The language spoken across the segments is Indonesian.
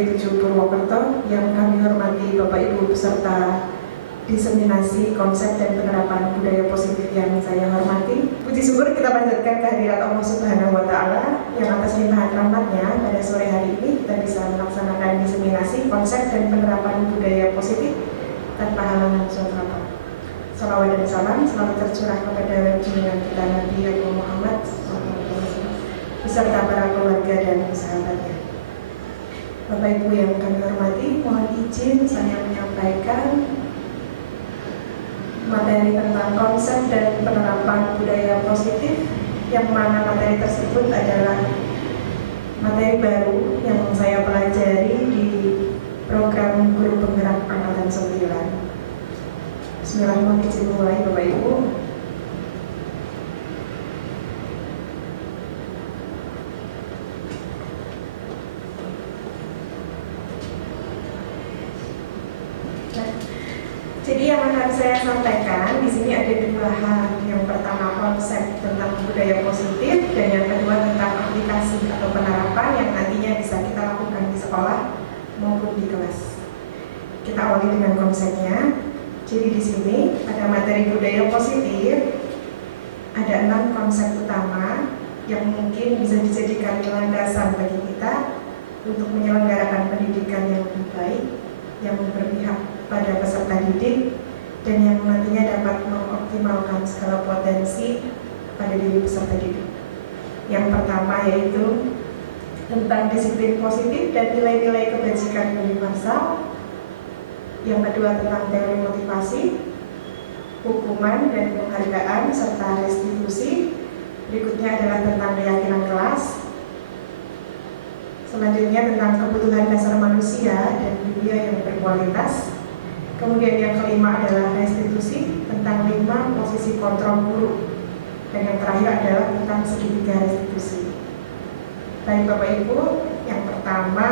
Negeri 7 Purwokerto yang kami hormati Bapak Ibu peserta diseminasi konsep dan penerapan budaya positif yang saya hormati. Puji syukur kita panjatkan kehadirat Allah Subhanahu wa Ta'ala yang atas limpahan rahmatnya pada sore hari ini kita bisa melaksanakan diseminasi konsep dan penerapan budaya positif tanpa halangan suatu apa. Salawat dan salam selalu tercurah kepada junjungan kita Nabi Muhammad beserta para keluarga dan sahabatnya. Bapak Ibu yang kami hormati, mohon izin saya menyampaikan materi tentang konsep dan penerapan budaya positif, yang mana materi tersebut adalah materi baru yang saya pelajari di program Guru Penggerak Angkatan 9. Bismillah, mohon izin mulai Bapak Ibu. Jadi yang akan saya sampaikan di sini ada dua hal. Yang pertama konsep tentang budaya positif dan yang kedua tentang aplikasi atau penerapan yang nantinya bisa kita lakukan di sekolah maupun di kelas. Kita awali dengan konsepnya. Jadi di sini pada materi budaya positif ada 6 konsep utama yang mungkin bisa dijadikan landasan bagi kita untuk menyelenggarakan pendidikan yang lebih baik, yang berpihak pada peserta didik dan yang nantinya dapat mengoptimalkan segala potensi pada diri peserta didik. Yang pertama yaitu tentang disiplin positif dan nilai-nilai kebajikan universal. Yang kedua tentang teori motivasi, hukuman dan penghargaan serta restitusi. Berikutnya adalah tentang keyakinan kelas. Selanjutnya tentang kebutuhan dasar manusia dan dunia yang berkualitas. Kemudian yang kelima adalah restitusi, tentang 5 posisi kontrol guru. Dan yang terakhir adalah tentang segitiga restitusi. Baik Bapak Ibu, yang pertama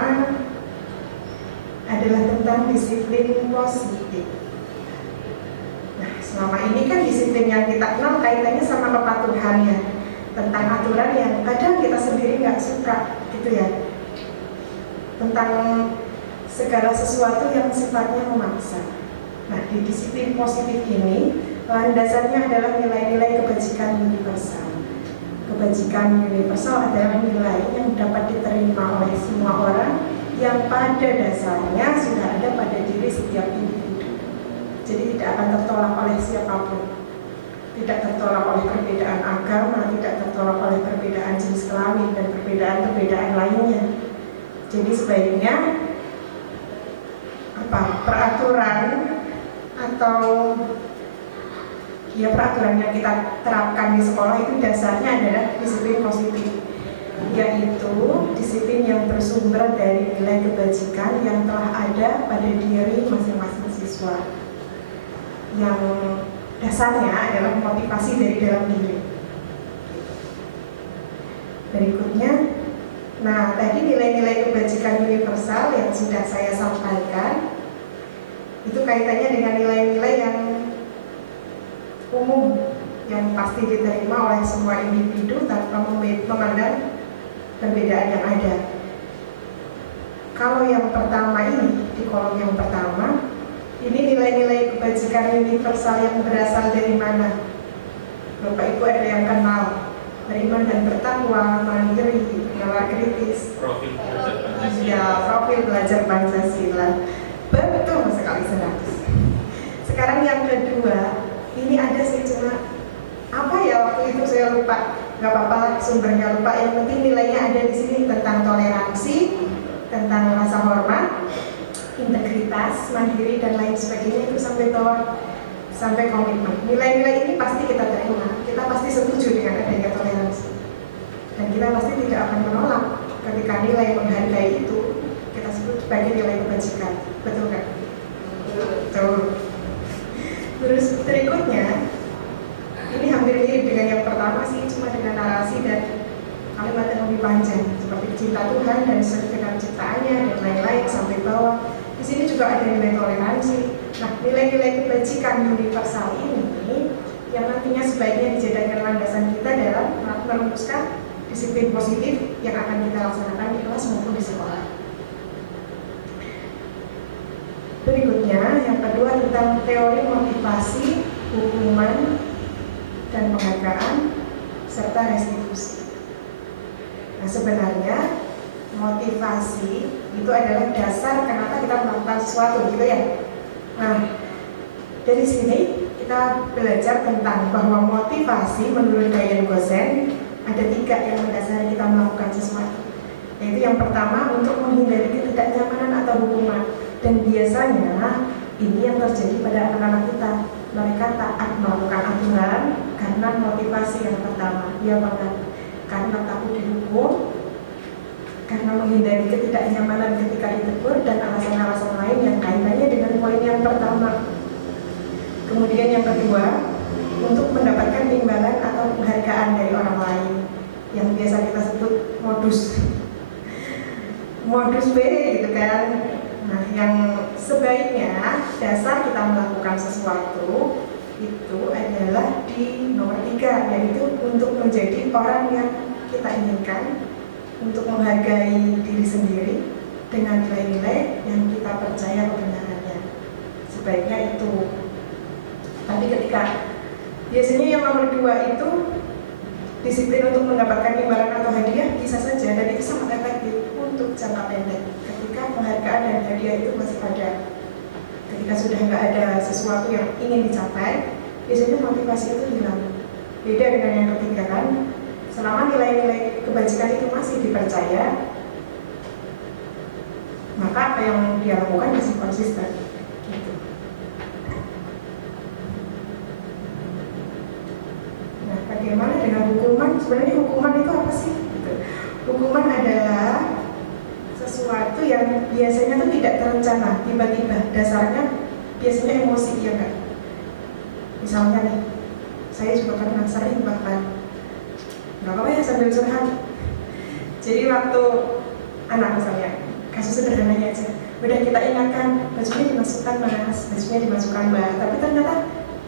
adalah tentang disiplin positif. Nah, selama ini kan disiplin yang kita kenal kaitannya sama kepatuhan ya, tentang aturan yang kadang kita sendiri nggak suka, gitu ya. Tentang segala sesuatu yang sifatnya memaksa. Nah, di disiplin positif ini landasannya adalah nilai-nilai kebajikan universal. Kebajikan universal adalah nilai yang dapat diterima oleh semua orang yang pada dasarnya sudah ada pada diri setiap individu. Jadi tidak akan tertolak oleh siapapun. Tidak tertolak oleh perbedaan agama, tidak tertolak oleh perbedaan jenis kelamin dan perbedaan-perbedaan lainnya. Jadi sebaiknya peraturan atau ya peraturan yang kita terapkan di sekolah itu dasarnya adalah disiplin positif, yaitu disiplin yang bersumber dari nilai kebajikan yang telah ada pada diri masing-masing siswa, yang dasarnya adalah motivasi dari dalam diri. Berikutnya, nah tadi nilai-nilai kebajikan universal yang sudah saya sampaikan itu kaitannya dengan nilai-nilai yang umum yang pasti diterima oleh semua individu tanpa memandang perbedaan yang ada. Kalau yang pertama ini, di kolom yang pertama, ini nilai-nilai kebajikan universal yang berasal dari mana? Bapak Ibu ada yang kenal? Beriman dan bertakwa, mandiri, nalar kritis, profil belajar Pancasila. Ya, profil belajar Pancasila. Betul sekali 100. Sekarang yang kedua, ini ada sih cuma apa ya waktu itu saya lupa. Gak apa-apa sumbernya lupa. Yang penting nilainya ada di sini tentang toleransi, tentang rasa hormat, integritas, mandiri dan lain sebagainya itu sampai bawah, sampai komitmen. Nilai-nilai ini pasti kita terima. Kita pasti setuju dengan adanya toleransi. Dan kita pasti tidak akan menolak ketika nilai menghargai itu kita sebut sebagai nilai kebajikan. Betul kan? Betul. Terus berikutnya, ini hampir mirip dengan yang pertama sih, cuma dengan narasi dan kalimat yang lebih panjang seperti cinta Tuhan dan sertifikat ciptaannya dan lain-lain sampai bawah. Di sini juga ada nilai toleransi. Nah, nilai-nilai kebajikan universal ini yang nantinya sebaiknya dijadikan landasan kita dalam merumuskan disiplin positif yang akan kita laksanakan di kelas maupun di sekolah. Berikutnya, yang kedua tentang teori motivasi, hukuman, dan penghargaan, serta restitusi. Nah, sebenarnya motivasi itu adalah dasar kenapa kita melakukan sesuatu, gitu ya. Nah, dari sini kita belajar tentang bahwa motivasi menurut Diane Gosen ada 3 yang mendasari kita melakukan sesuatu. Yaitu yang pertama, untuk menghindari ketidaknyamanan atau hukuman. Dan biasanya ini yang terjadi pada anak-anak kita. Mereka taat melakukan aturan karena motivasi yang pertama, ya banget, karena takut dihukum, karena menghindari ketidaknyamanan ketika ditegur, dan alasan-alasan lain yang kaitannya dengan poin yang pertama. Kemudian yang kedua, untuk mendapatkan imbalan atau penghargaan dari orang lain, yang biasa kita sebut modus B gitu kan. Nah, yang sebaiknya dasar kita melakukan sesuatu itu adalah di nomor 3, yaitu untuk menjadi orang yang kita inginkan, untuk menghargai diri sendiri dengan nilai-nilai yang kita percaya kebenarannya. Sebaiknya itu. Tapi ketika biasanya yang nomor 2 itu disiplin untuk mendapatkan imbalan atau hadiah bisa saja, dan itu sangat efektif untuk jangka pendek. Ketika penghargaan dan hadiah itu masih ada, ketika sudah nggak ada sesuatu yang ingin dicapai, biasanya motivasi itu hilang. Beda dengan yang ketiga kan, selama nilai-nilai kebajikan itu masih dipercaya, maka apa yang dia lakukan masih konsisten. Gitu. Nah, bagaimana dengan hukuman? Sebenarnya hukuman itu apa sih? Gitu. Hukuman adalah sesuatu yang biasanya tuh tidak terencana, tiba-tiba, dasarnya biasanya emosi, ya kan? Misalnya nih, saya juga pernah sering bahkan, nggak apa-apa ya sambil curhat. Jadi waktu anak misalnya, kasus sederhananya aja, udah kita ingatkan, bajunya dimasukkan mas, bajunya dimasukkan mbak, tapi ternyata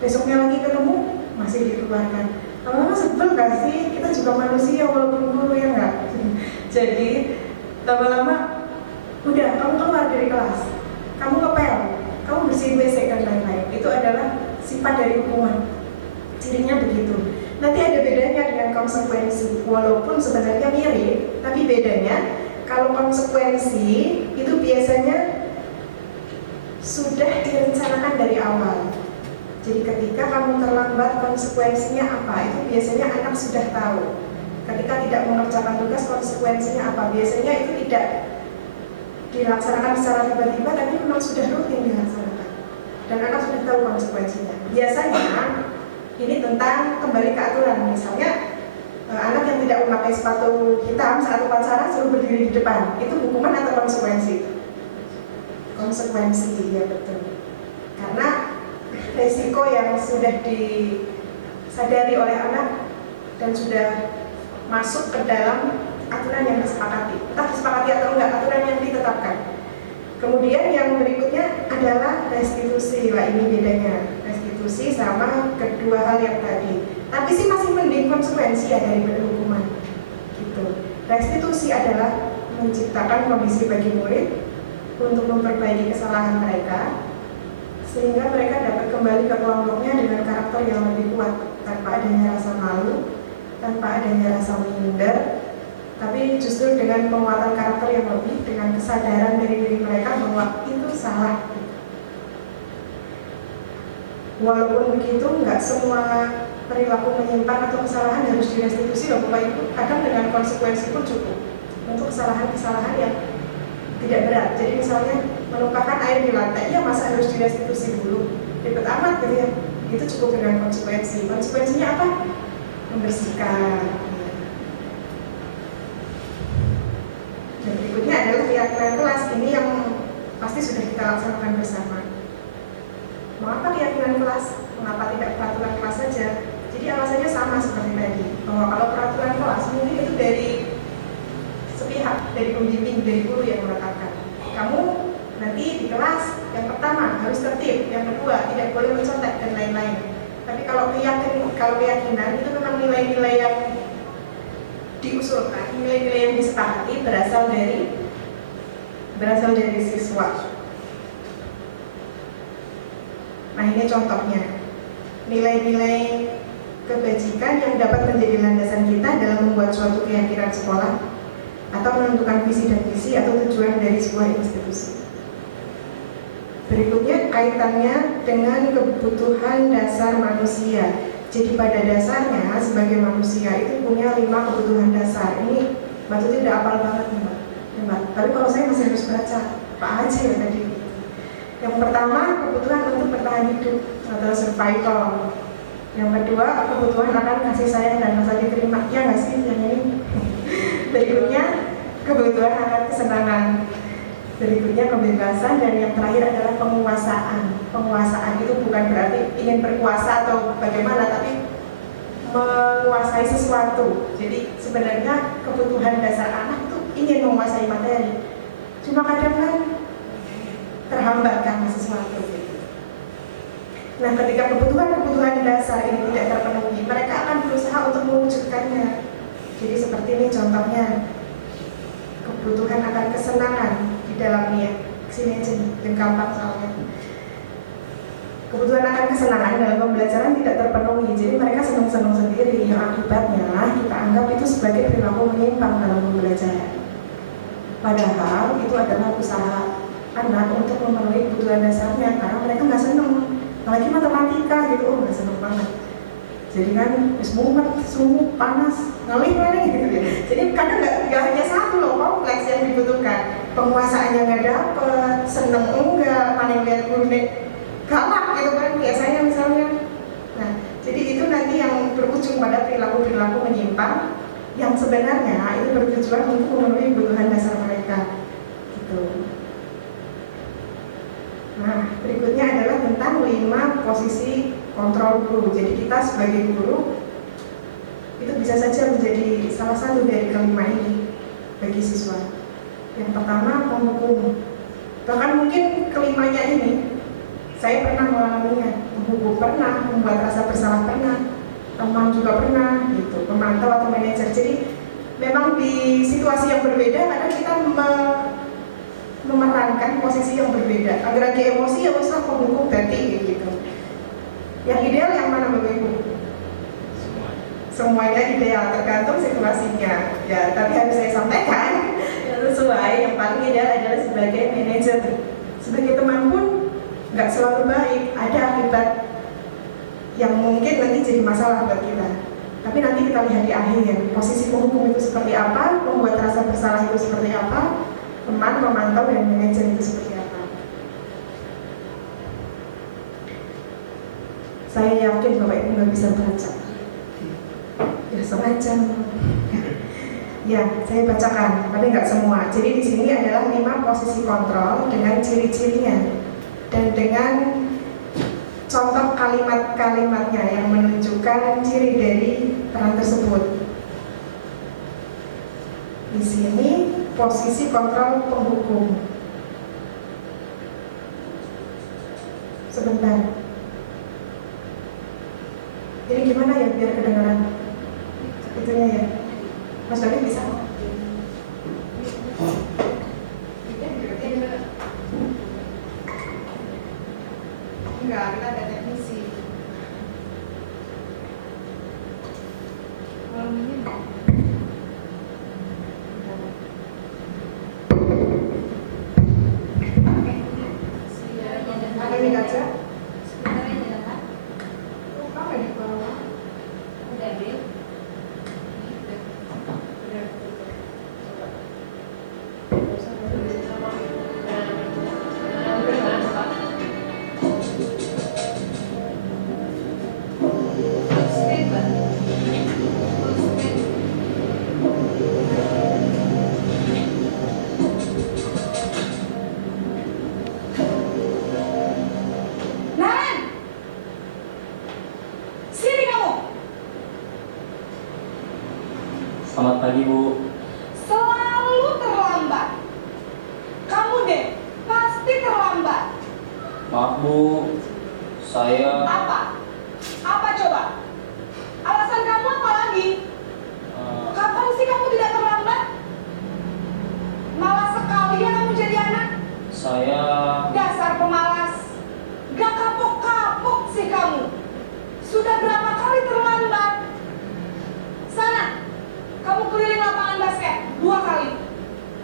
besoknya lagi ketemu, masih dikeluarkan. Lama-lama sebel gak sih? Kita juga manusia walaupun guru, ya nggak? Jadi lama-lama udah kamu keluar dari kelas, kamu ngepel, kamu bersihin WC dan lain-lain. Itu adalah sifat dari hukuman. Cirinya begitu. Nanti ada bedanya dengan konsekuensi. Walaupun sebenarnya mirip, tapi bedanya kalau konsekuensi itu biasanya sudah direncanakan dari awal. Jadi ketika kamu terlambat, konsekuensinya apa? Itu biasanya anak sudah tahu. Ketika tidak mengerjakan tugas, konsekuensinya apa? Biasanya itu tidak dilaksanakan secara tiba-tiba, tapi memang sudah rutin dilaksanakan. Dan anak sudah tahu konsekuensinya. Biasanya ini tentang kembali ke aturan. Misalnya anak yang tidak memakai sepatu hitam saat upacara suruh berdiri di depan. Itu hukuman atau konsekuensi? Konsekuensi, ya betul. Karena resiko yang sudah disadari oleh anak dan sudah masuk ke dalam aturan yang disepakati. Entah disepakati atau enggak, aturan yang ditetapkan. Kemudian yang berikutnya adalah restitusi. Lah ini bedanya. Restitusi sama kedua hal yang tadi. Tapi sih masih mending konsekuensi ya daripada hukuman. Gitu. Restitusi adalah menciptakan kondisi bagi murid untuk memperbaiki kesalahan mereka, sehingga mereka dapat kembali ke kelompoknya dengan karakter yang lebih kuat, tanpa adanya rasa malu, tanpa adanya rasa minder, tapi justru dengan penguatan karakter yang lebih, dengan kesadaran dari diri mereka bahwa itu salah. Walaupun begitu, nggak semua perilaku menyimpang atau kesalahan harus direstitusi loh Bapak Ibu. Kadang dengan konsekuensi pun cukup untuk kesalahan-kesalahan yang tidak berat. Jadi misalnya menumpahkan air di lantai, ya masa harus direstitusi dulu? Ribet amat gitu ya. Itu cukup dengan konsekuensi. Konsekuensinya apa? Membersihkan. Dan berikutnya adalah keyakinan kelas. Ini yang pasti sudah kita laksanakan bersama. Mengapa keyakinan kelas? Mengapa tidak peraturan kelas saja? Jadi alasannya sama seperti tadi, bahwa kalau peraturan kelas mungkin itu dari sepihak, dari pembimbing, dari guru yang menetapkan. Kamu nanti di kelas yang pertama harus tertib, yang kedua tidak boleh mencontek dan lain-lain. Tapi kalau keyakinan itu memang nilai-nilai yang diusulkan, nilai-nilai yang disepakati berasal dari siswa. Nah, ini contohnya. Nilai-nilai kebajikan yang dapat menjadi landasan kita dalam membuat suatu keyakinan sekolah atau menentukan visi dan misi atau tujuan dari sebuah institusi. Berikutnya kaitannya dengan kebutuhan dasar manusia. Jadi pada dasarnya sebagai manusia itu punya 5 kebutuhan dasar. Ini Mbak Tuti udah hafal banget nih Mbak. Ya, Mbak. Tapi kalau saya masih harus baca Pak Haji ya tadi. Yang pertama kebutuhan untuk bertahan hidup atau survival. Yang kedua kebutuhan akan kasih sayang dan rasa diterima. Ya nggak sih yang ini? Berikutnya kebutuhan akan kesenangan. Berikutnya kebebasan, dan yang terakhir adalah penguasaan. Penguasaan itu bukan berarti ingin berkuasa atau bagaimana, tapi menguasai sesuatu. Jadi sebenarnya kebutuhan dasar anak itu ingin menguasai materi. Cuma kadang kan terhambat karena sesuatu gitu. Nah, ketika kebutuhan-kebutuhan dasar ini tidak terpenuhi, mereka akan berusaha untuk mewujudkannya. Jadi seperti ini contohnya. Kebutuhan akan kesenangan di dalamnya. Sini aja yang gampang soalnya. Kebutuhan akan kesenangan dalam pembelajaran tidak terpenuhi, jadi mereka senang-senang sendiri, yang akibatnya kita anggap itu sebagai perilaku menyimpang dalam pembelajaran. Padahal itu adalah usaha anak untuk memenuhi kebutuhan dasarnya, karena mereka nggak senang, apalagi matematika gitu, nggak senang banget. Jadi kan sumuk, panas, ngalih gitu ya. Jadi kadang nggak hanya satu loh kompleks yang dibutuhkan. Penguasaannya nggak dapet, seneng enggak, paling lihat guru galak gitu kan biasanya misalnya. Nah, jadi itu nanti yang berujung pada perilaku-perilaku menyimpang yang sebenarnya itu bertujuan untuk memenuhi kebutuhan dasar mereka. Gitu. Nah, berikutnya adalah tentang 5 posisi kontrol guru. Jadi kita sebagai guru itu bisa saja menjadi salah satu dari kelima ini bagi siswa. Yang pertama menghukum. Bahkan mungkin kelimanya ini saya pernah mengalaminya. Menghukum pernah, membuat rasa bersalah pernah, teman juga pernah, gitu. Pemantau atau manajer. Jadi memang di situasi yang berbeda karena kita memerankan posisi yang berbeda. Agar lagi emosi ya usah menghukum berarti gitu. Yang ideal yang mana Bapak Ibu? Semuanya ideal, tergantung situasinya. Ya, tapi harus saya sampaikan yang sesuai. Yang paling ideal adalah sebagai manajer. Sebagai teman pun nggak selalu baik. Ada akibat yang mungkin nanti jadi masalah buat kita. Tapi nanti kita lihat di akhir. Posisi penghukum itu seperti apa? Membuat rasa bersalah itu seperti apa? Teman, pemantau, dan manajer itu seperti apa? Saya yakin Bapak Ibu nggak bisa baca. Ya semacam. Ya, saya bacakan, tapi nggak semua. Jadi di sini adalah 5 posisi kontrol dengan ciri-cirinya dan dengan contoh kalimat-kalimatnya yang menunjukkan ciri dari peran tersebut. Di sini posisi kontrol penghukum. Sebentar. Ini gimana ya biar kedengaran? Itunya ya. Mas David bisa? Enggak, kita ada teknisi. Ada yang kaca? Apa di bawah? Udah, Bil. Selamat pagi, Bu. Selalu terlambat. Kamu deh, pasti terlambat. Maaf, Bu. Saya Apa? Apa coba? Alasan kamu apa lagi? Kapan sih kamu tidak terlambat? Malas sekali ya kamu jadi anak. saya Dasar pemalas. Gak kapok-kapok Sudah berapa kali terlambat? Sana, kamu keliling lapangan basket 2 kali.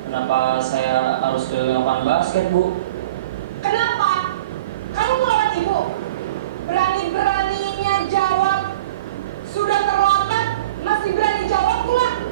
Kenapa saya harus ke lapangan basket, Bu? Kenapa? Kamu melawan ibu. Berani-beraninya jawab. Sudah terlambat, masih berani jawab pula.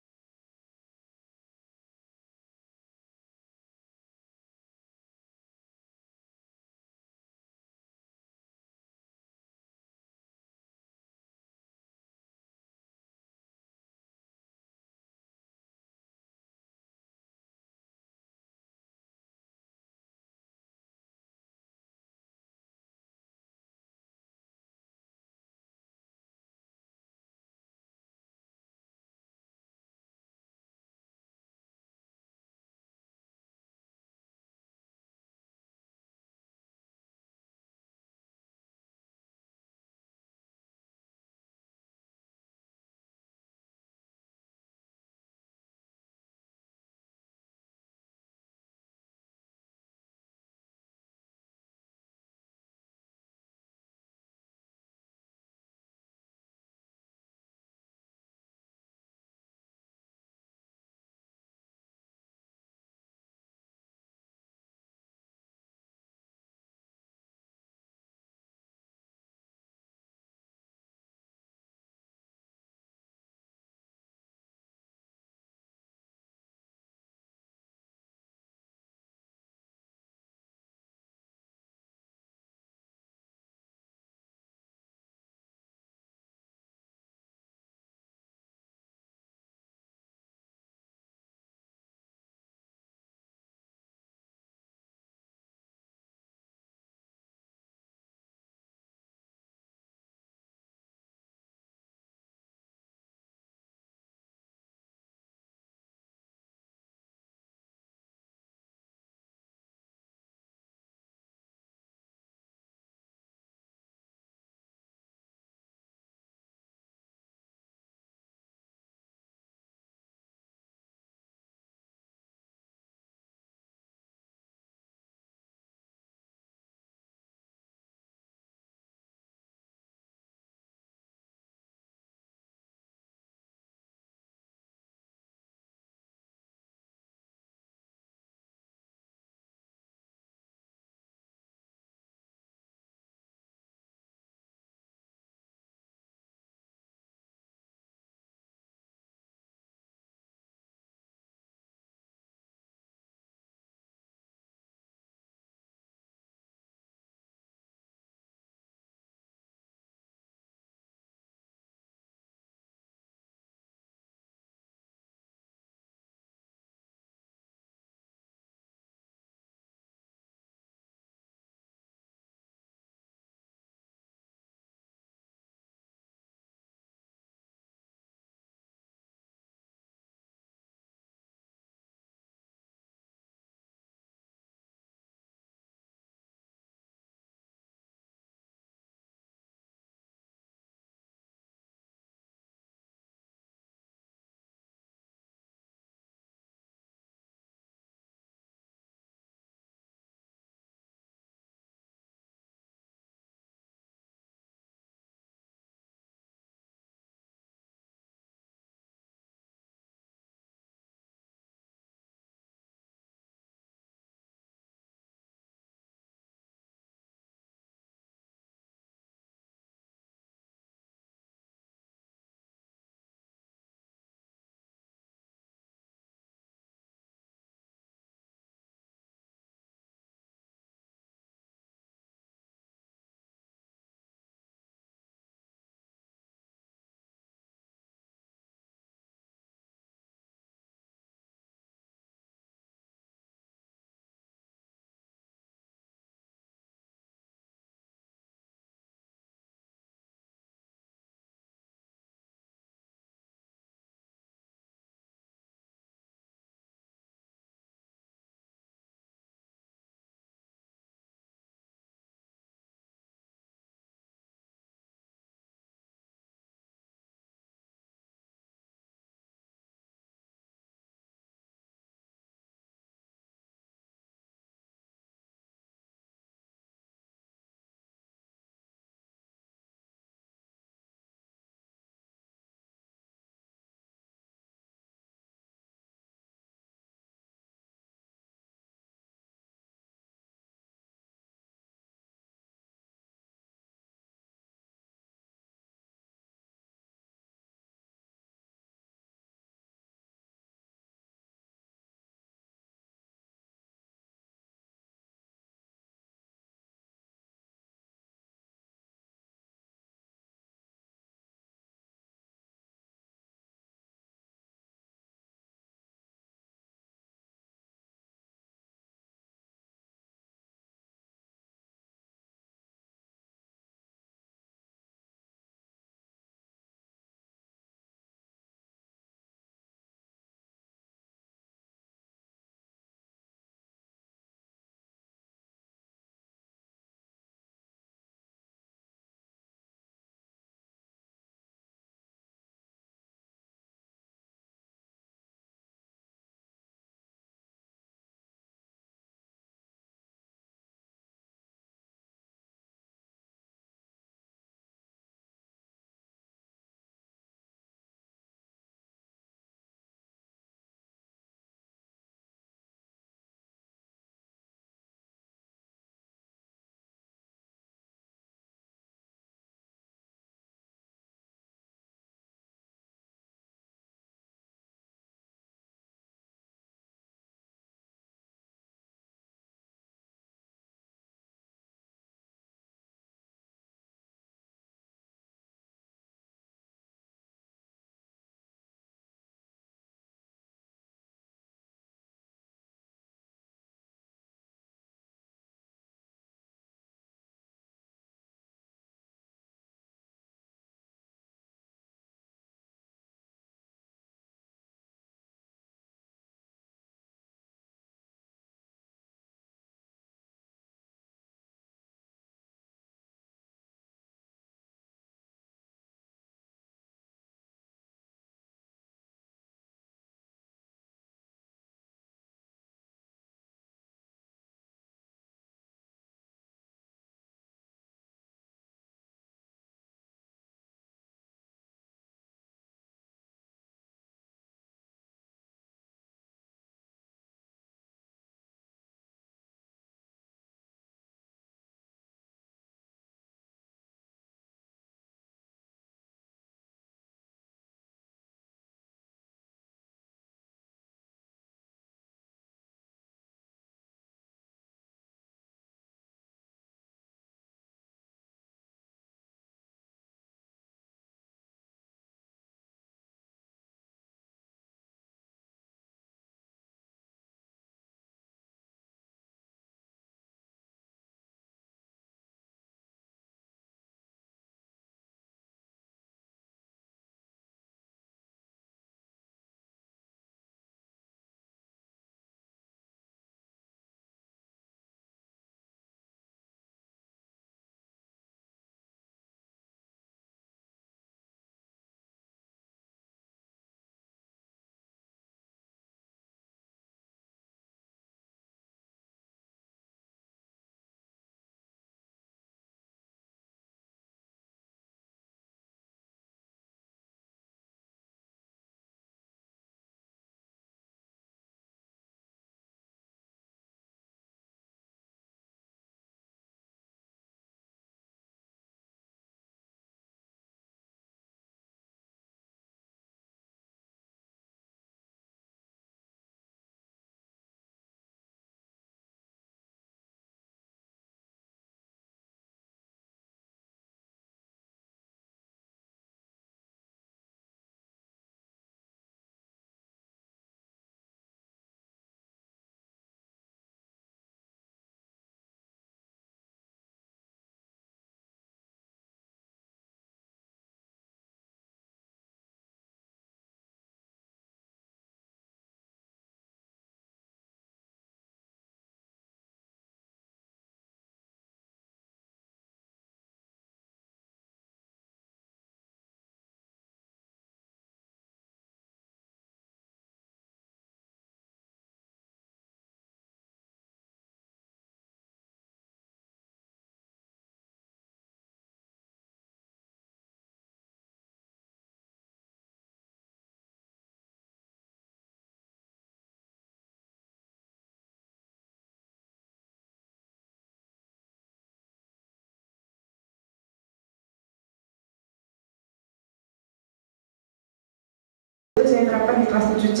diterapkan di kelas 7C,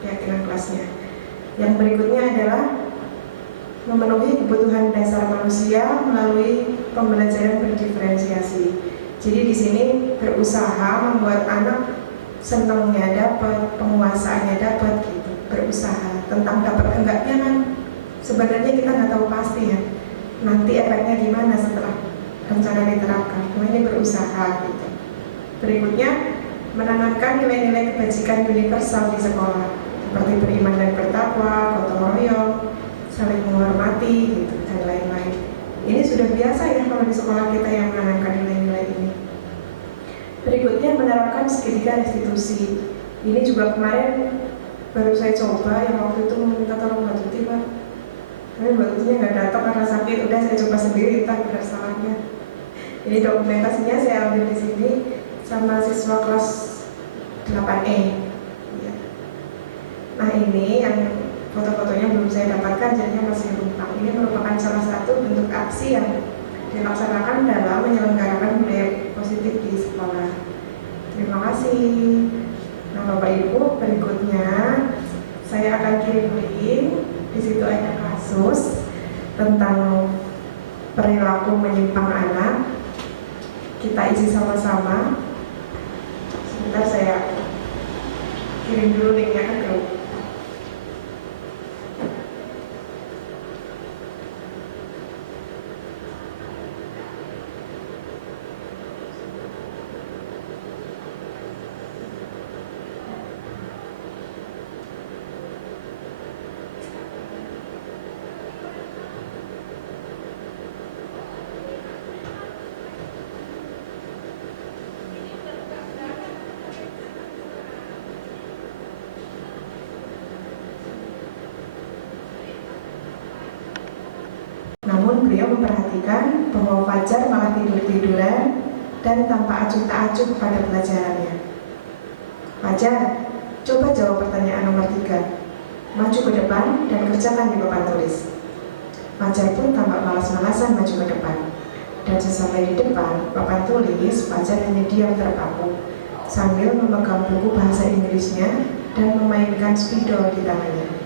keyakinan kelasnya. Yang berikutnya adalah memenuhi kebutuhan dasar manusia melalui pembelajaran berdiferensiasi. Jadi di sini berusaha membuat anak senangnya dapat, penguasaannya dapat gitu, berusaha. Tentang dapat enggaknya kan sebenarnya kita nggak tahu pasti ya. Nanti efeknya gimana setelah rencana diterapkan. Cuma ini berusaha gitu. Berikutnya menanamkan nilai-nilai kebajikan universal di sekolah, seperti beriman dan bertakwa, gotong royong, saling menghormati gitu, dan lain-lain. Ini sudah biasa ya kalau di sekolah kita yang menanamkan nilai-nilai ini. Berikutnya menerapkan segitiga restitusi. Ini juga kemarin baru saya coba, yang waktu itu meminta tolong Mbak Tuti, Pak. Tapi Mbak Tutinya nggak datang karena sakit, udah saya coba sendiri, entah benar salahnya. Ini dokumentasinya saya ambil di sini sama siswa kelas 8E. Ya. Nah ini yang foto-fotonya belum saya dapatkan, jadinya masih rumpang. Ini merupakan salah satu bentuk aksi yang dilaksanakan dalam menyelenggarakan budaya positif di sekolah. Terima kasih. Nah Bapak Ibu, berikutnya saya akan kirim link. Di situ ada kasus tentang perilaku menyimpang anak. Kita isi sama-sama. Sebentar saya kirim dulu linknya ke grup. Namun beliau memperhatikan bahwa Fajar malah tidur-tiduran dan tanpa acuh tak acuh pada pelajarannya. Fajar, coba jawab pertanyaan nomor 3. Maju ke depan dan kerjakan di papan tulis. Fajar pun tampak malas-malasan maju ke depan. Dan sesampai di depan papan tulis, Fajar hanya diam terpaku sambil memegang buku bahasa Inggrisnya dan memainkan spidol di tangannya.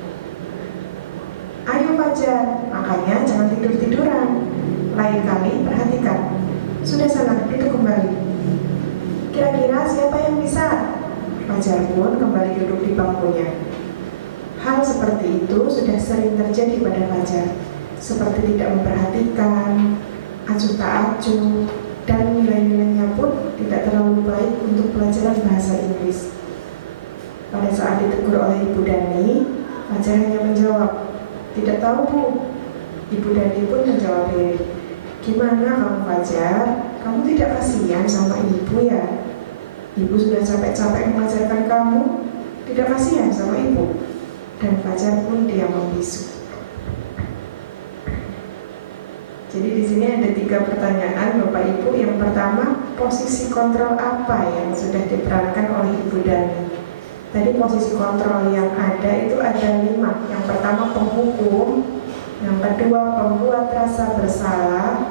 Ayo Fajar, makanya jangan tidur-tiduran. Lain kali perhatikan. Sudah sana, duduk kembali. Kira-kira siapa yang bisa? Fajar pun kembali duduk di bangkunya. Hal seperti itu sudah sering terjadi pada Fajar. Seperti tidak memperhatikan, acuh tak acuh, dan nilai-nilainya pun tidak terlalu baik untuk pelajaran bahasa Inggris. Pada saat ditegur oleh Ibu Dani, Fajar hanya menjawab, "Tidak tahu Bu." Ibu Dani pun menjawab diri, "Gimana kamu Fajar? Kamu tidak kasihan sama ibu ya? Ibu sudah capek-capek mengajarkan kamu, tidak kasihan sama ibu?" Dan Fajar pun diam membisu. Jadi di sini ada 3 pertanyaan Bapak Ibu. Yang pertama, posisi kontrol apa yang sudah diperankan oleh Ibu Dani? Tadi posisi kontrol yang ada itu ada 5. Yang pertama penghukum, yang kedua pembuat rasa bersalah,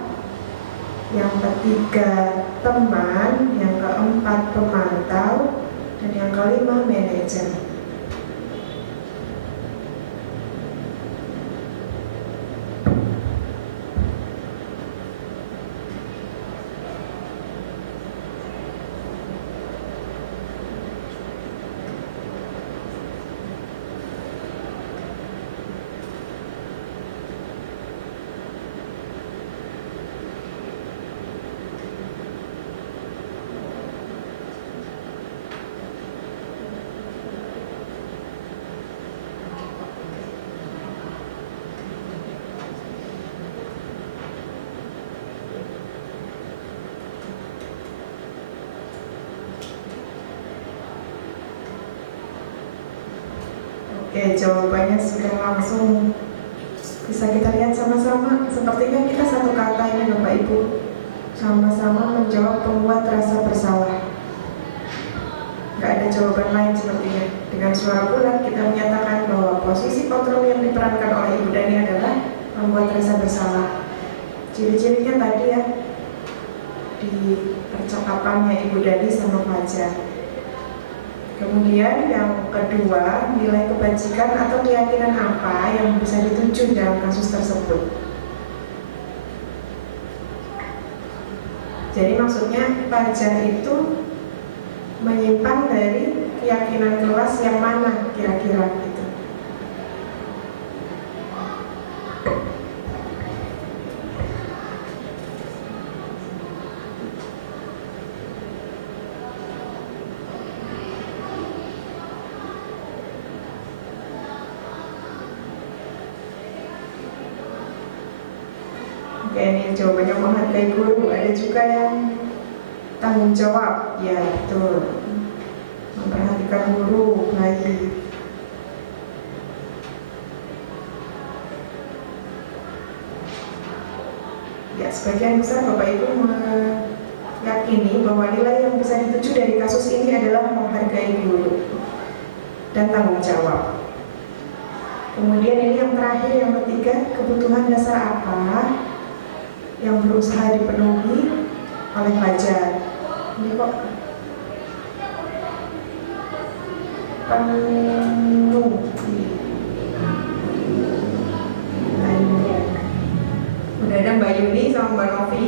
yang ketiga teman, yang keempat pemantau, dan yang kelima manajer. Oke, jawabannya sudah langsung bisa kita lihat sama-sama. Sepertinya kita satu kata ini Bapak Ibu, sama-sama menjawab pembuat rasa bersalah. Gak ada jawaban lain sepertinya. Dengan suara bulat kita menyatakan bahwa posisi kontrol yang diperankan oleh Ibu Dani adalah membuat rasa bersalah. Ciri-cirinya tadi ya, di percakapannya Ibu Dani sama Fajar. Kemudian yang kedua, nilai kebajikan atau keyakinan apa yang bisa dituju dalam kasus tersebut. Jadi maksudnya fajar itu menyimpan dari keyakinan kelas yang mana kira-kira gitu. Oke, ini jawabannya menghargai guru. Ada juga yang tanggung jawab, ya betul. Memperhatikan guru lagi. Ya, sebagian besar Bapak Ibu meyakini bahwa nilai yang bisa dituju dari kasus ini adalah menghargai guru dan tanggung jawab. Kemudian ini yang terakhir, yang ketiga, kebutuhan dasar apa yang berusaha dipenuhi oleh pelajar. Ini kok penuhi. Udah ada Mbak Yuni sama Mbak Novi.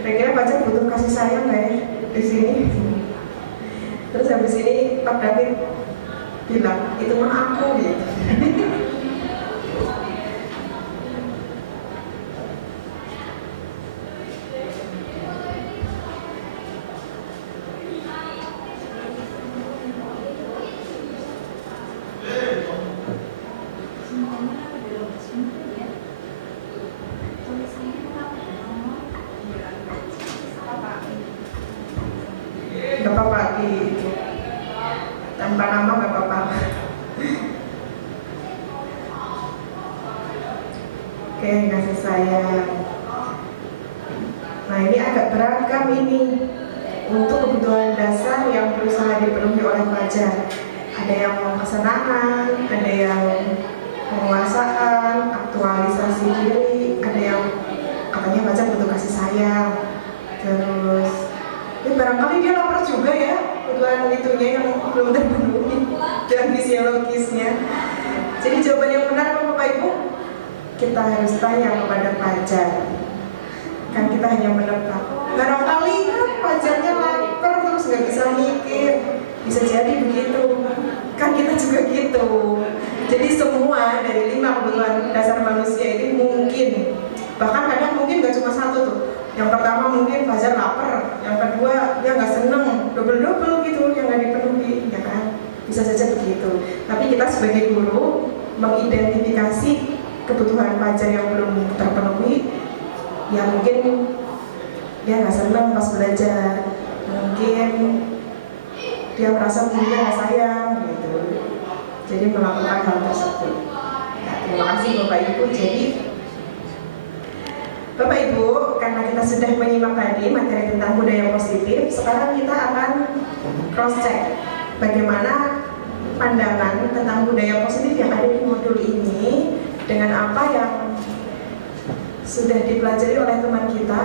Kira-kira pacar butuh kasih sayang nggak ya di sini? Terus habis ini Pak David bilang, itu mah aku gitu. Gak apa-apa gitu. Tanpa nama gak apa-apa. Oke, kasih sayang. Nah, ini agak beragam ini untuk kebutuhan dasar yang berusaha dipenuhi oleh pelajar. Ada yang kesenangan, ada yang penguasaan, aktualisasi diri, ada yang katanya pelajar butuh kasih sayang. Terus ya barangkali dia lapar juga ya, kebutuhan itunya yang belum terpenuhi dan fisiologisnya. Jadi jawaban yang benar Bapak Ibu, kita harus tanya kepada pelajar. Kan kita hanya menebak. Barangkali kan pelajarnya lapar terus nggak bisa mikir, bisa jadi begitu. Kan kita juga gitu. Jadi semua dari 5 kebutuhan dasar manusia ini mungkin, bahkan kadang mungkin nggak cuma satu tuh. Yang pertama mungkin pelajar lapar, yang kedua dia nggak seneng, double gitu yang nggak dipenuhi, ya kan? Bisa saja begitu. Tapi kita sebagai guru mengidentifikasi kebutuhan pelajar yang belum terpenuhi, ya mungkin dia nggak seneng pas belajar, mungkin dia merasa gurunya nggak sayang, gitu. Jadi melakukan hal tersebut. Nah, terima kasih Bapak Ibu. Jadi Bapak Ibu, karena kita sudah menyimak tadi materi tentang budaya positif, sekarang kita akan cross check bagaimana pandangan tentang budaya positif yang ada di modul ini dengan apa yang sudah dipelajari oleh teman kita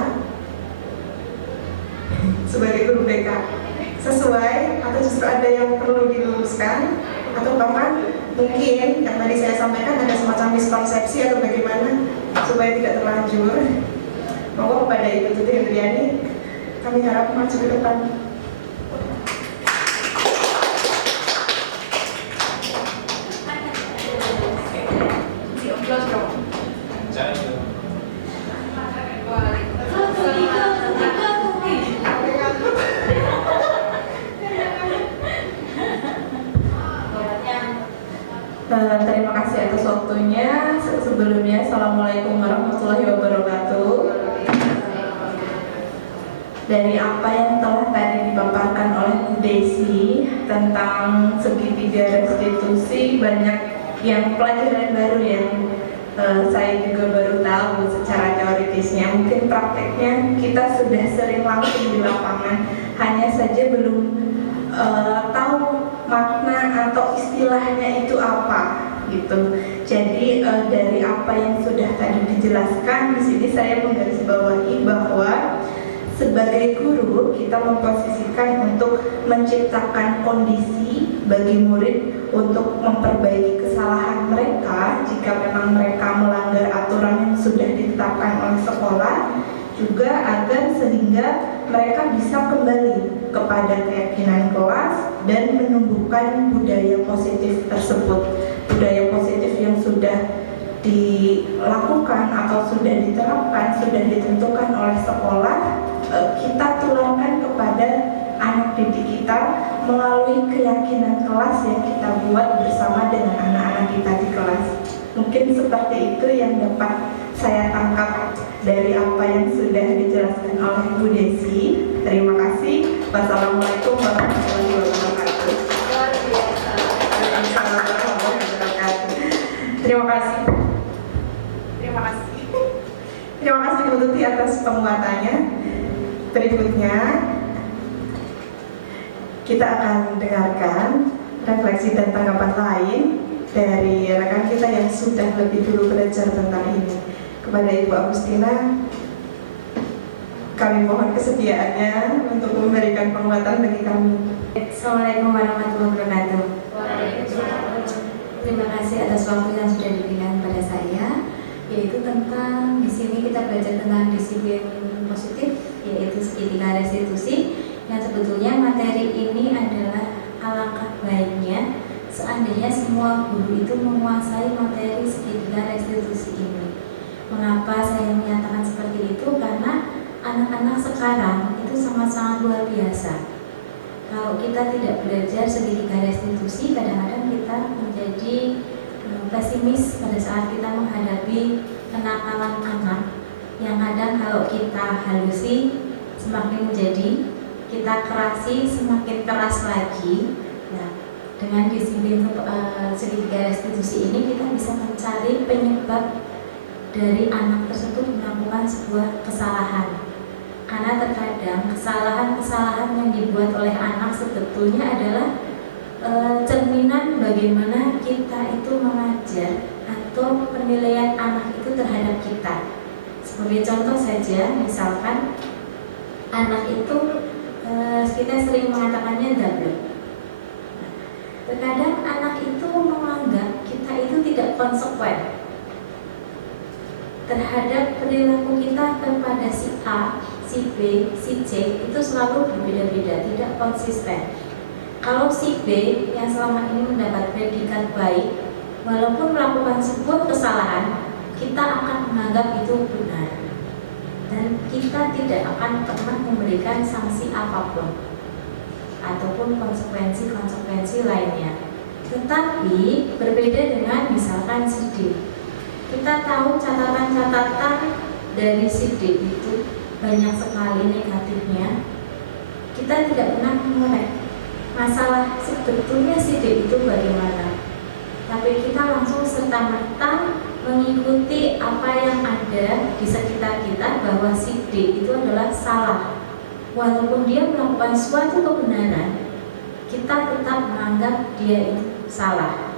sebagai guru BK. Sesuai atau justru ada yang perlu diluruskan, atau bahkan mungkin yang tadi saya sampaikan ada semacam miskonsepsi atau bagaimana supaya tidak terlanjur. Monggo kepada Ibu Tuti Hendriani, kami harap maju ke depan. Terima kasih atas waktunya. Sebelumnya, Assalamualaikum warahmatullahi wabarakatuh. Dari apa yang telah tadi dipaparkan oleh Bu Desi tentang segitiga restitusi, banyak yang pelajaran baru yang saya juga baru tahu secara teoritisnya. Mungkin prakteknya kita sudah sering langsung di lapangan, hanya saja belum tahu makna atau istilahnya itu apa gitu. Jadi dari apa yang sudah tadi dijelaskan, di sini saya menggarisbawahi bahwa sebagai guru kita memposisikan untuk menciptakan kondisi bagi murid untuk memperbaiki kesalahan mereka jika memang mereka melanggar aturan yang sudah ditetapkan oleh sekolah, juga agar sehingga mereka bisa kembali kepada keyakinan kelas dan menumbuhkan budaya positif tersebut. Budaya positif yang sudah dilakukan atau sudah diterapkan, sudah ditentukan oleh sekolah, kita tularkan kepada anak didik kita melalui keyakinan kelas yang kita buat bersama dengan anak-anak kita di kelas. Mungkin seperti itu yang dapat saya tangkap dari apa yang sudah dijelaskan oleh Bu Desi. Terima kasih. Wassalamualaikum warahmatullahi wabarakatuh. Terima kasih. Terima kasih Bu Tuti atas penguatannya. Berikutnya kita akan dengarkan refleksi dan tanggapan lain dari rekan kita yang sudah lebih dulu belajar tentang ini. Kepada Ibu Agustina, kami mohon kesediaannya untuk memberikan penguatan bagi kami. Assalamualaikum warahmatullahi wabarakatuh. Terima kasih atas waktu yang sudah diberikan pada saya, yaitu tentang di sini kita belajar tentang disiplin positif, yaitu segitiga restitusi. Yang sebetulnya materi ini adalah alangkah baiknya seandainya semua guru itu menguasai materi segitiga restitusi ini. Mengapa saya menyatakan seperti itu? Karena anak-anak sekarang itu sangat-sangat luar biasa. Kalau kita tidak belajar segitiga restitusi, kadang-kadang kita menjadi pesimis pada saat kita menghadapi kenakalan anak yang kadang kalau kita halusi semakin menjadi, kita kerasi semakin keras lagi. Nah, dengan disiplin segitiga restitusi ini kita bisa mencari penyebab dari anak tersebut melakukan sebuah kesalahan. Karena terkadang kesalahan-kesalahan yang dibuat oleh anak sebetulnya adalah cerminan bagaimana kita itu mengajar atau penilaian anak itu terhadap kita. Sebagai contoh saja, misalkan anak itu kita sering mengatakannya double. Terkadang anak itu menganggap kita itu tidak konsekuen terhadap perilaku kita kepada si A, si B, si C itu selalu berbeda-beda, tidak konsisten. Kalau si B yang selama ini mendapat predikat baik, walaupun melakukan sebuah kesalahan, kita akan menganggap itu benar dan kita tidak akan pernah memberikan sanksi apapun ataupun konsekuensi-konsekuensi lainnya. Tetapi berbeda dengan misalkan si D. Kita tahu catatan-catatan dari si D itu banyak sekali negatifnya. Kita tidak pernah mengorek masalah sebetulnya si D itu bagaimana. Tapi kita langsung serta-merta mengikuti apa yang ada di sekitar kita bahwa si D itu adalah salah. Walaupun dia melakukan suatu kebenaran, kita tetap menganggap dia itu salah.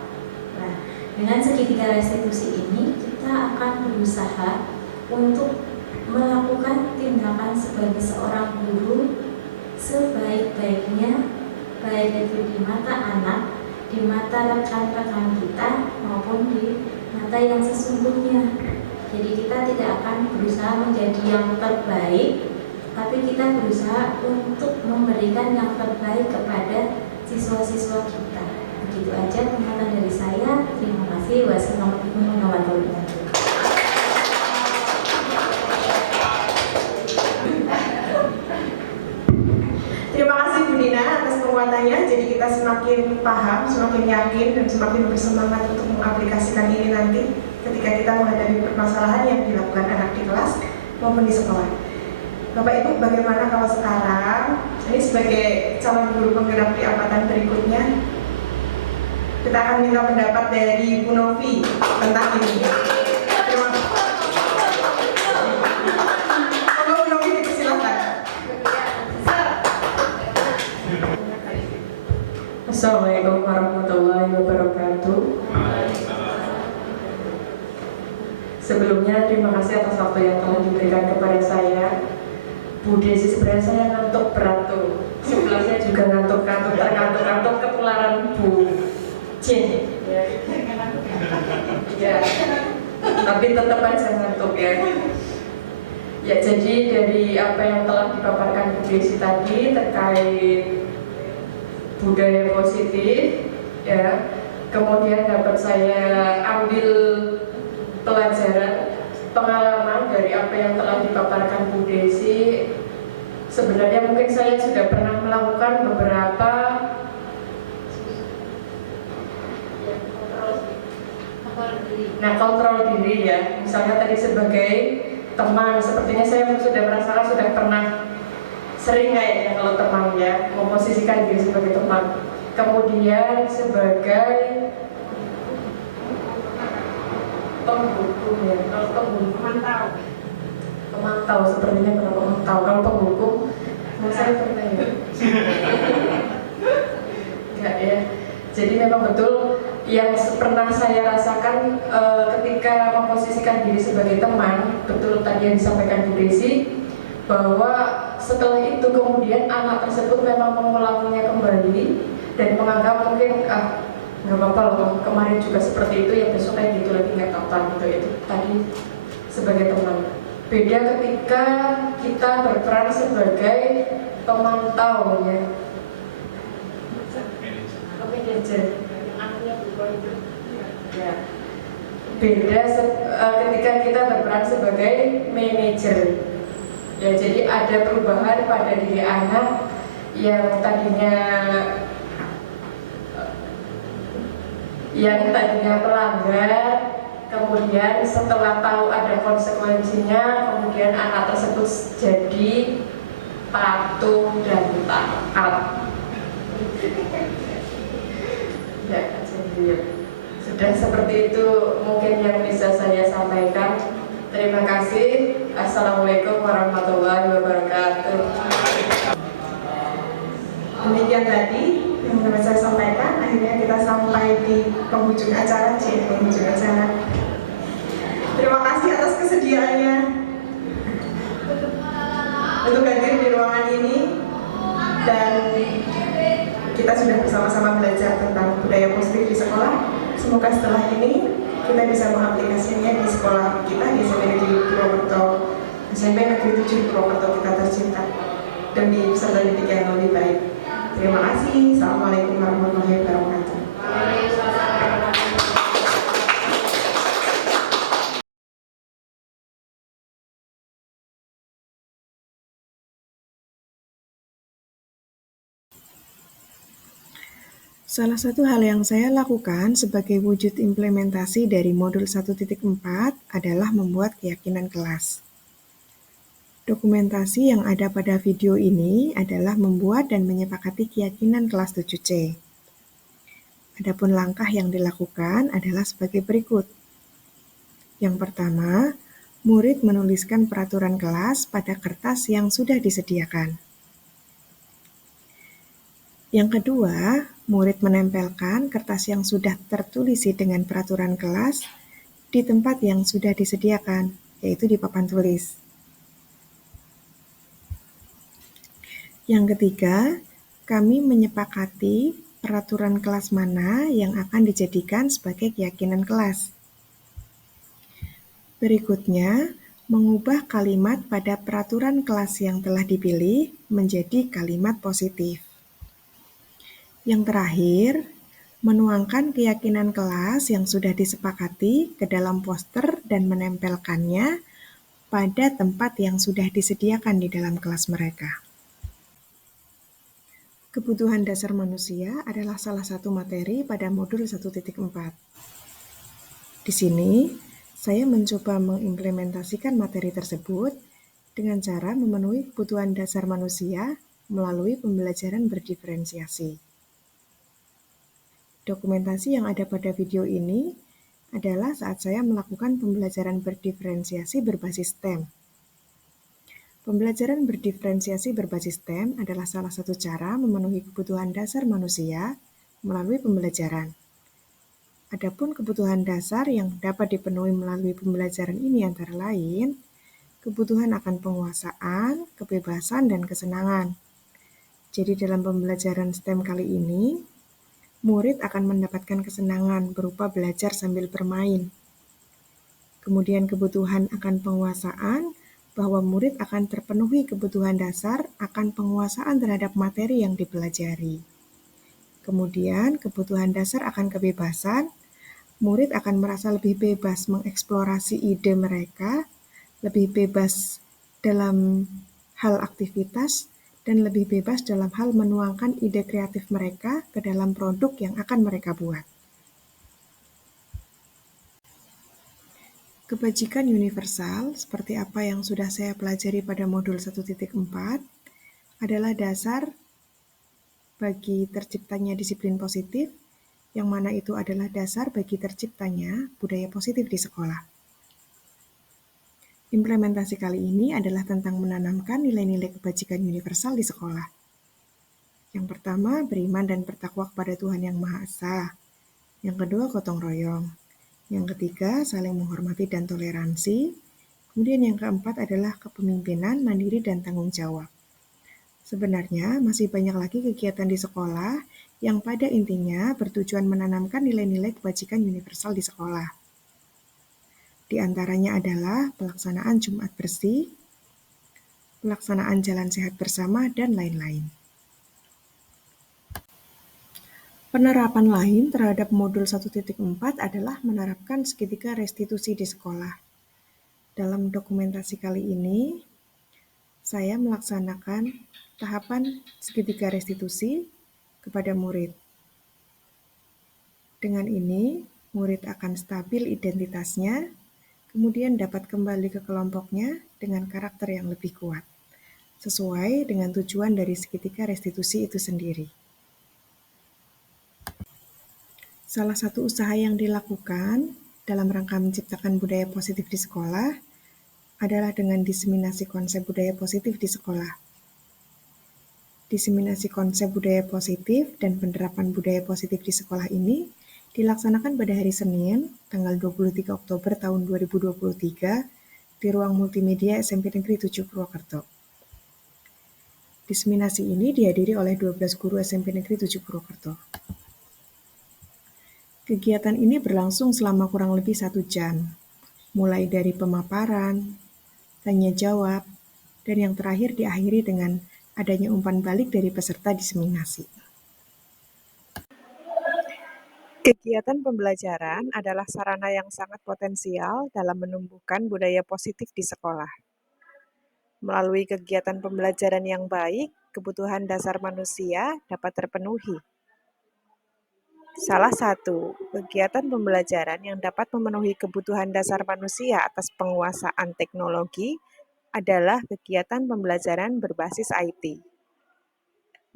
Nah, dengan segitiga restitusi ini kita akan berusaha untuk melakukan tindakan sebagai seorang guru sebaik-baiknya, baik itu di mata anak, di mata rekan-rekan kita maupun di mata yang sesungguhnya. Jadi kita tidak akan berusaha menjadi yang terbaik, tapi kita berusaha untuk memberikan yang terbaik kepada siswa-siswa kita. Begitu aja penguatan dari saya. Terima kasih. Wassalamualaikum warahmatullahi wabarakatuh. Terima kasih Bu Dina atas penguatannya. Jadi kita semakin paham, semakin yakin dan semakin bersemangat untuk mengaplikasikan ini nanti ketika kita menghadapi permasalahan yang dilakukan anak di kelas maupun di sekolah. Bapak Ibu, bagaimana kalau sekarang ini sebagai calon guru penggerak di angkatan berikutnya, kita akan minta pendapat dari Bu Novi tentang ini. Assalamualaikum warahmatullahi wabarakatuh. Sebelumnya terima kasih atas waktu yang telah diberikan kepada saya. Bu Desi, sebenarnya saya ngantuk berat tuh. Sebelahnya juga ngantuk-ngantuk, terngantuk-ngantuk ketularan Bu Jin. Ya. Tapi tetap aja ngantuk ya. Ya, jadi dari apa yang telah dipaparkan Bu Desi tadi terkait budaya positif, ya, kemudian dapat saya ambil pelajaran pengalaman dari apa yang telah dipaparkan Bu Desi. Sebenarnya mungkin saya sudah pernah melakukan beberapa kontrol diri ya. Misalnya tadi sebagai teman, sepertinya saya sudah merasakan sudah pernah sering kayaknya kalau teman ya, memposisikan diri sebagai teman. Kemudian sebagai penghukum ya, kalau penghukum pemantau sepertinya pernah pemantau. Kalau penghukum, saya pernah ya. Jadi memang betul yang pernah saya rasakan ketika memposisikan diri sebagai teman, betul tadi yang disampaikan Bu Desi, bahwa setelah itu kemudian anak tersebut memang mengulanginya kembali dan menganggap mungkin nggak apa-apa loh, kemarin juga seperti itu ya, besok kayak gitu lagi nggak apa-apa gitu. Itu tadi sebagai teman. Beda ketika kita berperan sebagai pemantau ya, manajer. Ya. Beda ketika kita berperan sebagai manajer. Ya, jadi ada perubahan pada diri anak yang tadinya pelanggar, kemudian setelah tahu ada konsekuensinya, kemudian anak tersebut jadi patuh dan taat. Ya, jadi sudah seperti itu mungkin yang bisa saya sampaikan. Terima kasih. Assalamualaikum warahmatullahi wabarakatuh. Demikian tadi yang dapat saya sampaikan. Akhirnya kita sampai di penghujung acara. Terima kasih atas kesediaannya untuk hadir di ruangan ini, dan kita sudah bersama-sama belajar tentang budaya positif di sekolah. Semoga setelah ini kita bisa mengaplikasikannya di sekolah kita di SMP Negeri Purwokerto, SMP Negeri 7 Purwokerto kita tercinta, demi peserta didik yang lebih baik. Terima kasih. Assalamualaikum warahmatullahi wabarakatuh. Salah satu hal yang saya lakukan sebagai wujud implementasi dari modul 1.4 adalah membuat keyakinan kelas. Dokumentasi yang ada pada video ini adalah membuat dan menyepakati keyakinan kelas 7C. Adapun langkah yang dilakukan adalah sebagai berikut. Yang pertama, murid menuliskan peraturan kelas pada kertas yang sudah disediakan. Yang kedua, murid menempelkan kertas yang sudah tertulis dengan peraturan kelas di tempat yang sudah disediakan, yaitu di papan tulis. Yang ketiga, kami menyepakati peraturan kelas mana yang akan dijadikan sebagai keyakinan kelas. Berikutnya, mengubah kalimat pada peraturan kelas yang telah dipilih menjadi kalimat positif. Yang terakhir, menuangkan keyakinan kelas yang sudah disepakati ke dalam poster dan menempelkannya pada tempat yang sudah disediakan di dalam kelas mereka. Kebutuhan dasar manusia adalah salah satu materi pada modul 1.4. Di sini, saya mencoba mengimplementasikan materi tersebut dengan cara memenuhi kebutuhan dasar manusia melalui pembelajaran berdiferensiasi. Dokumentasi yang ada pada video ini adalah saat saya melakukan pembelajaran berdiferensiasi berbasis STEM. Pembelajaran berdiferensiasi berbasis STEM adalah salah satu cara memenuhi kebutuhan dasar manusia melalui pembelajaran. Adapun kebutuhan dasar yang dapat dipenuhi melalui pembelajaran ini antara lain kebutuhan akan penguasaan, kebebasan, dan kesenangan. Jadi dalam pembelajaran STEM kali ini, murid akan mendapatkan kesenangan berupa belajar sambil bermain. Kemudian kebutuhan akan penguasaan, bahwa murid akan terpenuhi kebutuhan dasar akan penguasaan terhadap materi yang dipelajari. Kemudian kebutuhan dasar akan kebebasan, murid akan merasa lebih bebas mengeksplorasi ide mereka, lebih bebas dalam hal aktivitas, dan lebih bebas dalam hal menuangkan ide kreatif mereka ke dalam produk yang akan mereka buat. Kebajikan universal, seperti apa yang sudah saya pelajari pada modul 1.4, adalah dasar bagi terciptanya disiplin positif, yang mana itu adalah dasar bagi terciptanya budaya positif di sekolah. Implementasi kali ini adalah tentang menanamkan nilai-nilai kebajikan universal di sekolah. Yang pertama, beriman dan bertakwa kepada Tuhan Yang Maha Esa. Yang kedua, gotong royong. Yang ketiga, saling menghormati dan toleransi. Kemudian yang keempat adalah kepemimpinan, mandiri, dan tanggung jawab. Sebenarnya masih banyak lagi kegiatan di sekolah yang pada intinya bertujuan menanamkan nilai-nilai kebajikan universal di sekolah. Di antaranya adalah pelaksanaan Jumat Bersih, pelaksanaan Jalan Sehat Bersama, dan lain-lain. Penerapan lain terhadap modul 1.4 adalah menerapkan segitiga restitusi di sekolah. Dalam dokumentasi kali ini, saya melaksanakan tahapan segitiga restitusi kepada murid. Dengan ini, murid akan stabil identitasnya, kemudian dapat kembali ke kelompoknya dengan karakter yang lebih kuat, sesuai dengan tujuan dari segitiga restitusi itu sendiri. Salah satu usaha yang dilakukan dalam rangka menciptakan budaya positif di sekolah adalah dengan diseminasi konsep budaya positif di sekolah. Diseminasi konsep budaya positif dan penerapan budaya positif di sekolah ini dilaksanakan pada hari Senin, tanggal 23 Oktober tahun 2023 di ruang multimedia SMP Negeri 7 Purwokerto. Diseminasi ini dihadiri oleh 12 guru SMP Negeri 7 Purwokerto. Kegiatan ini berlangsung selama kurang lebih 1 jam, mulai dari pemaparan, tanya jawab, dan yang terakhir diakhiri dengan adanya umpan balik dari peserta diseminasi. Kegiatan pembelajaran adalah sarana yang sangat potensial dalam menumbuhkan budaya positif di sekolah. Melalui kegiatan pembelajaran yang baik, kebutuhan dasar manusia dapat terpenuhi. Salah satu kegiatan pembelajaran yang dapat memenuhi kebutuhan dasar manusia atas penguasaan teknologi adalah kegiatan pembelajaran berbasis IT.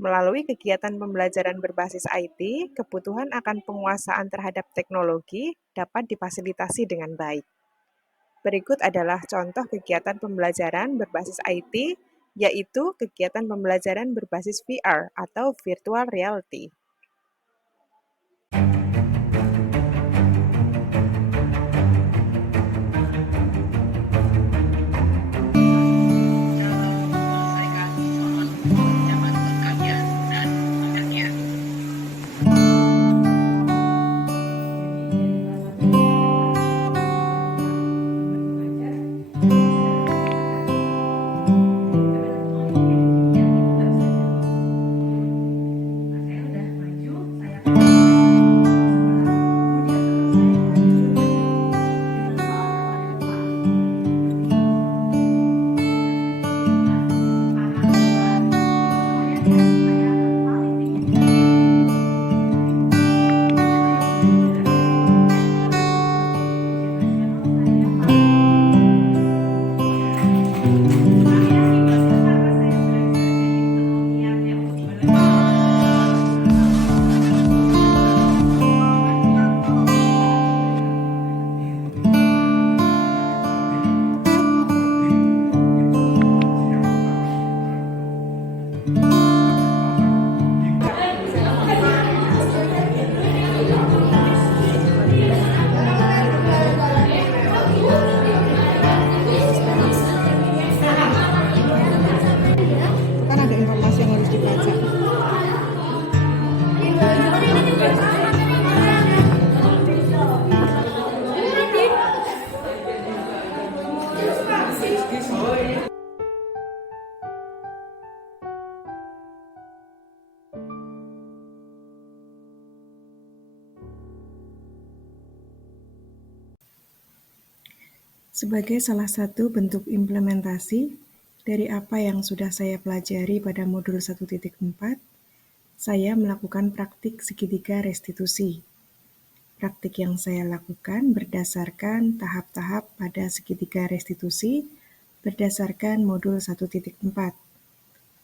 Melalui kegiatan pembelajaran berbasis IT, kebutuhan akan penguasaan terhadap teknologi dapat difasilitasi dengan baik. Berikut adalah contoh kegiatan pembelajaran berbasis IT, yaitu kegiatan pembelajaran berbasis VR atau Virtual Reality. Sebagai salah satu bentuk implementasi dari apa yang sudah saya pelajari pada modul 1.4, saya melakukan praktik segitiga restitusi. Praktik yang saya lakukan berdasarkan tahap-tahap pada segitiga restitusi berdasarkan modul 1.4,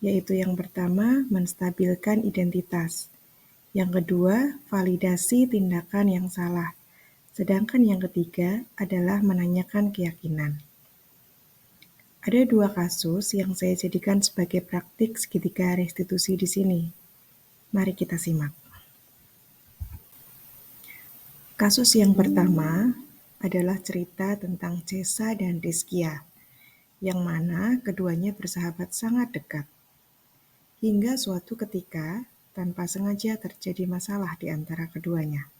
yaitu yang pertama, menstabilkan identitas. Yang kedua, validasi tindakan yang salah. Sedangkan yang ketiga adalah menanyakan keyakinan. Ada 2 kasus yang saya jadikan sebagai praktik segitiga restitusi di sini. Mari kita simak. Kasus yang pertama adalah cerita tentang Cesa dan Rizkia, yang mana keduanya bersahabat sangat dekat. Hingga suatu ketika, tanpa sengaja terjadi masalah di antara keduanya,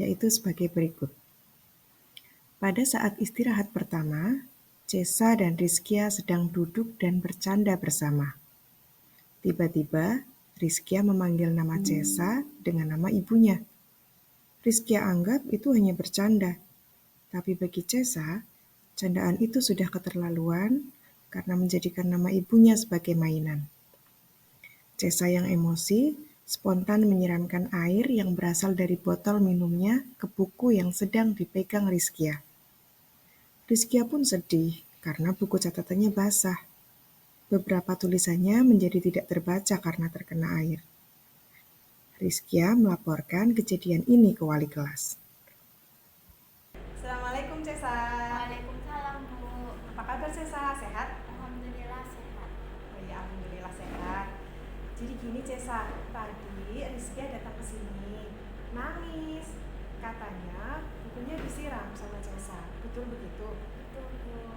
yaitu sebagai berikut. Pada saat istirahat pertama, Cesa dan Rizkia sedang duduk dan bercanda bersama. Tiba-tiba, Rizkia memanggil nama Cesa dengan nama ibunya. Rizkia anggap itu hanya bercanda, tapi bagi Cesa, candaan itu sudah keterlaluan karena menjadikan nama ibunya sebagai mainan. Cesa yang emosi spontan menyiramkan air yang berasal dari botol minumnya ke buku yang sedang dipegang Rizkia. Rizkia pun sedih karena buku catatannya basah. Beberapa tulisannya menjadi tidak terbaca karena terkena air. Rizkia melaporkan kejadian ini ke wali kelas. Assalamualaikum Cesa. Waalaikumsalam, Bu. Apa kabar Cesa? Sehat? Alhamdulillah sehat. Oh iya, alhamdulillah sehat. Jadi gini Cesa, tadi Rizkia datang ke sini, nangis. Katanya bukunya disiram sama Cesa. Betul begitu? Betul, Bu.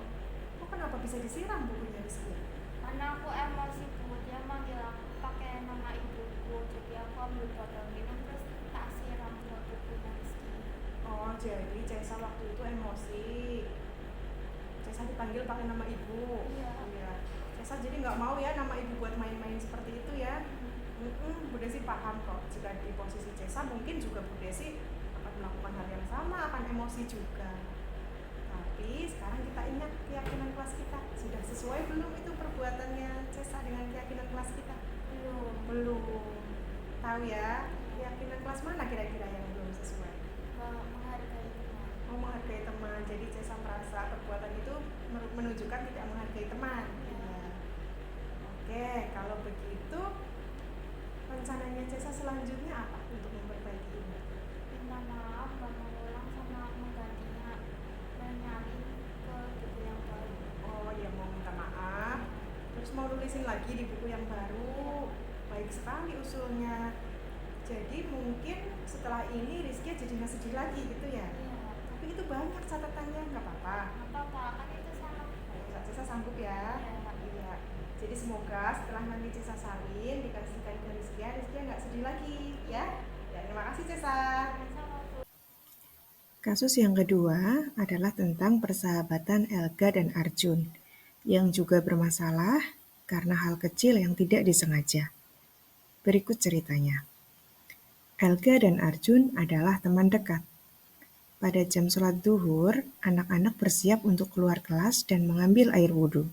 Kok kenapa bisa disiram bukunya Rizkia? Karena aku emosi, Bu. Dia manggil aku pakai nama ibuku. Jadi aku ambil botol minum terus tak siram ke bukunya Rizky. Oh, jadi Cesa waktu itu emosi. Cesa dipanggil pakai nama ibu. Iya. Iya. Cesa jadi nggak mau ya nama ibu buat main-main seperti itu ya. Bu Desi paham kok. Jika di posisi Cesa mungkin juga Bu Desi akan melakukan hal yang sama, akan emosi juga. Tapi sekarang kita ingat keyakinan kelas kita. Sudah sesuai belum itu perbuatannya Cesa dengan keyakinan kelas kita? Belum. Tahu ya, keyakinan kelas mana kira-kira yang belum sesuai? Menghargai teman. Oh, menghargai teman. Jadi Cesa merasa perbuatan itu menunjukkan tidak menghargai teman. Ya. Oke, kalau begitu rencananya Cesa selanjutnya apa untuk memperbaiki ini? Minta maaf, gak mengulang sama menggantinya dan nyalin ke buku yang baru. Oh ya, mau minta maaf. Terus mau nulisin lagi di buku yang baru. Baik sekali usulnya. Jadi mungkin setelah ini Rizkia jadi nggak sedih lagi gitu ya? Iya. Tapi itu banyak catatannya, nggak apa-apa. Gak apa-apa, kan itu sama. Cesa sanggup ya? Iya. Iya. Jadi semoga setelah nanti Cesa salin dikasihkan ke Rizkia nggak sedih lagi ya? Ya, terima kasih Cesa. Sama, Bu. Kasus yang kedua adalah tentang persahabatan Elga dan Arjun yang juga bermasalah karena hal kecil yang tidak disengaja. Berikut ceritanya. Elga dan Arjun adalah teman dekat. Pada jam sholat duhur, anak-anak bersiap untuk keluar kelas dan mengambil air wudhu.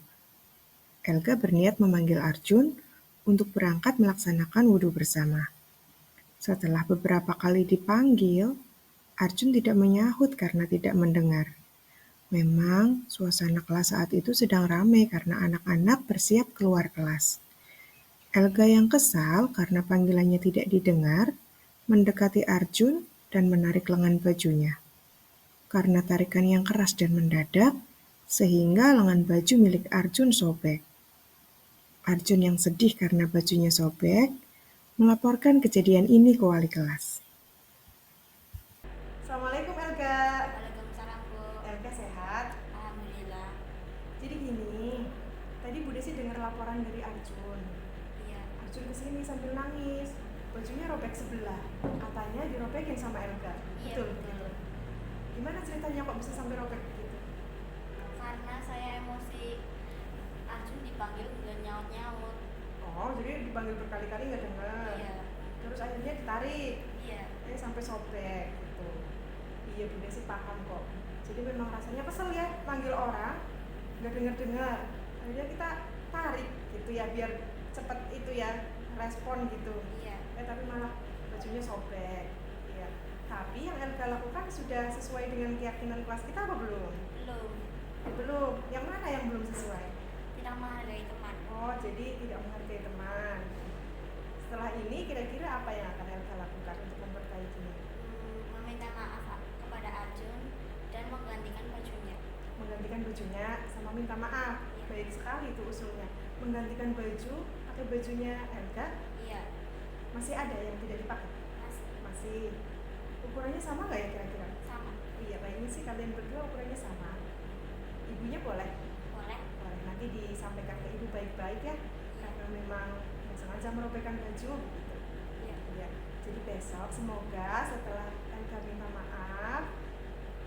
Elga berniat memanggil Arjun untuk berangkat melaksanakan wudhu bersama. Setelah beberapa kali dipanggil, Arjun tidak menyahut karena tidak mendengar. Memang suasana kelas saat itu sedang ramai karena anak-anak bersiap keluar kelas. Elga yang kesal karena panggilannya tidak didengar, mendekati Arjun dan menarik lengan bajunya. Karena tarikan yang keras dan mendadak, sehingga lengan baju milik Arjun sobek. Arjun yang sedih karena bajunya sobek, melaporkan kejadian ini ke wali kelas. Assalamualaikum Elga. Waalaikumsalam, Bu. Elga sehat? Alhamdulillah. Jadi gini, tadi Bu Desi dengar laporan dari Arjun. Iya. Arjun kesini sambil nangis. bajunya robek sebelah, katanya dirobekin sama Elga. Iya, Betul. betul. Gimana ceritanya kok bisa sampai robek gitu? Karena saya emosi, Arjun dipanggil nggak nyaut-nyaut. Oh, jadi dipanggil berkali-kali nggak dengar. Iya, Terus akhirnya ditarik, iya, sampai sobek gitu. Iya, Bunda sih paham kok. Jadi memang rasanya kesel ya, panggil orang nggak dengar-dengar. Akhirnya kita tarik gitu ya, biar cepet itu ya respon gitu. iya. Tapi malah bajunya sobek. Iya. Tapi yang Elga lakukan sudah sesuai dengan keyakinan kelas kita apa belum? Belum, Belum. Yang mana yang belum sesuai? tidak menghargai teman. Oh, jadi tidak menghargai teman. Setelah ini kira-kira apa yang akan Elga lakukan untuk memperbaikinya? Meminta maaf kepada Arjun dan menggantikan bajunya. Menggantikan bajunya sama minta maaf. Iya. Baik sekali itu usulnya. Menggantikan baju pakai bajunya Elga. Iya, Masih ada yang tidak dipakai? masih Masih. Ukurannya sama nggak ya kira-kira? sama. Iya, kayaknya sih kalian berdua ukurannya sama. Ibunya boleh? Boleh? Boleh. Nanti disampaikan ke ibu baik-baik ya. Karena memang nggak sengaja merobekkan baju gitu. Iya. Ya. Jadi besok semoga setelah Elga minta maaf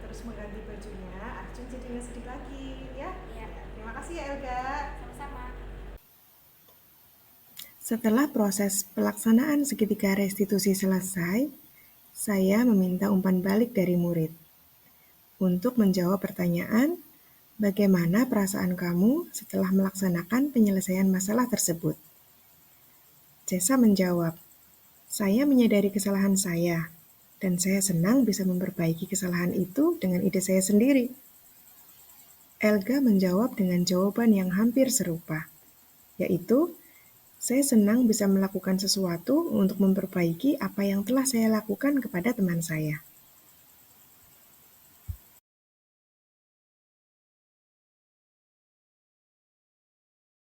terus mengganti bajunya, Arjun jadi nggak sedih lagi ya. Iya. Terima kasih ya Elga. Sama-sama. Setelah proses pelaksanaan segitiga restitusi selesai, saya meminta umpan balik dari murid. Untuk menjawab pertanyaan, bagaimana perasaan kamu setelah melaksanakan penyelesaian masalah tersebut? Cesa menjawab, saya menyadari kesalahan saya, dan saya senang bisa memperbaiki kesalahan itu dengan ide saya sendiri. Elga menjawab dengan jawaban yang hampir serupa, yaitu, saya senang bisa melakukan sesuatu untuk memperbaiki apa yang telah saya lakukan kepada teman saya.